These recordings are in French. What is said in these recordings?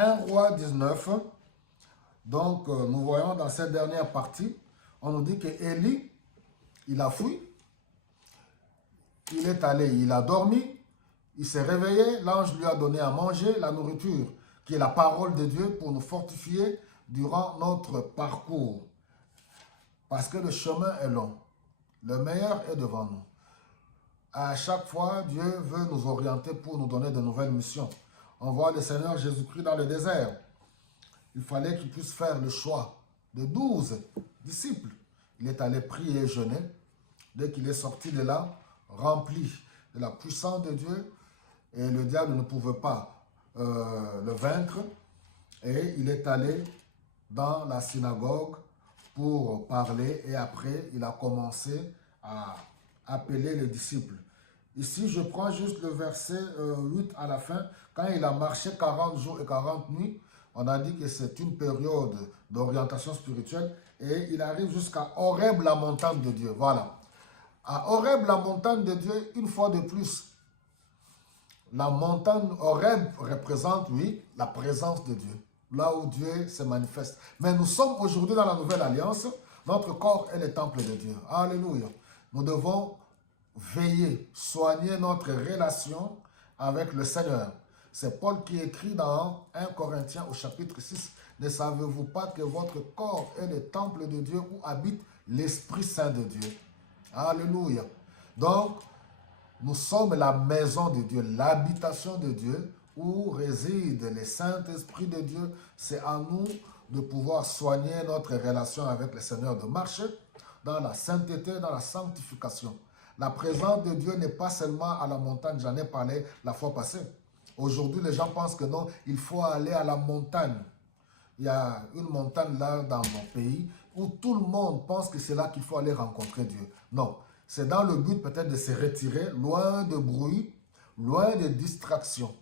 1 Roi 19, donc nous voyons dans cette dernière partie, on nous dit que Élie, il a fui, il est allé, il a dormi, il s'est réveillé, l'ange lui a donné à manger la nourriture, qui est la parole de Dieu pour nous fortifier durant notre parcours. Parce que le chemin est long, le meilleur est devant nous. À chaque fois, Dieu veut nous orienter pour nous donner de nouvelles missions. On voit le Seigneur Jésus-Christ dans le désert. Il fallait qu'il puisse faire le choix de 12 disciples. Il est allé prier et jeûner. Dès qu'il est sorti de là, rempli de la puissance de Dieu, et le diable ne pouvait pas le vaincre, et il est allé dans la synagogue pour parler, et après il a commencé à appeler les disciples. Ici, je prends juste le verset 8 à la fin. Quand il a marché 40 jours et 40 nuits, on a dit que c'est une période d'orientation spirituelle, et il arrive jusqu'à Horeb, la montagne de Dieu. Voilà. À Horeb, la montagne de Dieu, une fois de plus, la montagne Horeb représente, oui, la présence de Dieu. Là où Dieu se manifeste. Mais nous sommes aujourd'hui dans la nouvelle alliance. Notre corps est le temple de Dieu. Alléluia. Nous devons veiller, soigner notre relation avec le Seigneur. C'est Paul qui écrit dans 1 Corinthiens au chapitre 6. Ne savez-vous pas que votre corps est le temple de Dieu où habite l'Esprit Saint de Dieu? Alléluia. Donc, nous sommes la maison de Dieu, l'habitation de Dieu, où réside le Saint-Esprit de Dieu. C'est à nous de pouvoir soigner notre relation avec le Seigneur, de marcher dans la sainteté, dans la sanctification. La présence de Dieu n'est pas seulement à la montagne, j'en ai parlé la fois passée. Aujourd'hui, les gens pensent que non, il faut aller à la montagne. Il y a une montagne là dans mon pays où tout le monde pense que c'est là qu'il faut aller rencontrer Dieu. Non, c'est dans le but peut-être de se retirer, loin de bruit, loin de distractions.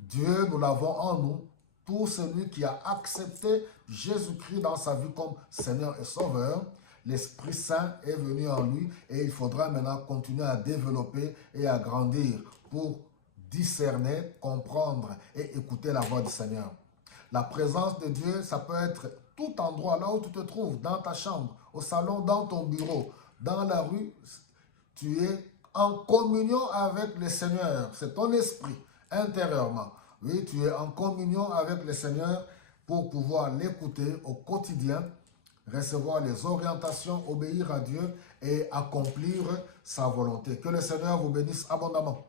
Dieu, nous l'avons en nous, pour celui qui a accepté Jésus-Christ dans sa vie comme Seigneur et Sauveur. L'Esprit Saint est venu en lui et il faudra maintenant continuer à développer et à grandir pour discerner, comprendre et écouter la voix du Seigneur. La présence de Dieu, ça peut être tout endroit, là où tu te trouves, dans ta chambre, au salon, dans ton bureau, dans la rue. Tu es en communion avec le Seigneur. C'est ton esprit, intérieurement. Oui, tu es en communion avec le Seigneur pour pouvoir l'écouter au quotidien, recevoir les orientations, obéir à Dieu et accomplir sa volonté. Que le Seigneur vous bénisse abondamment.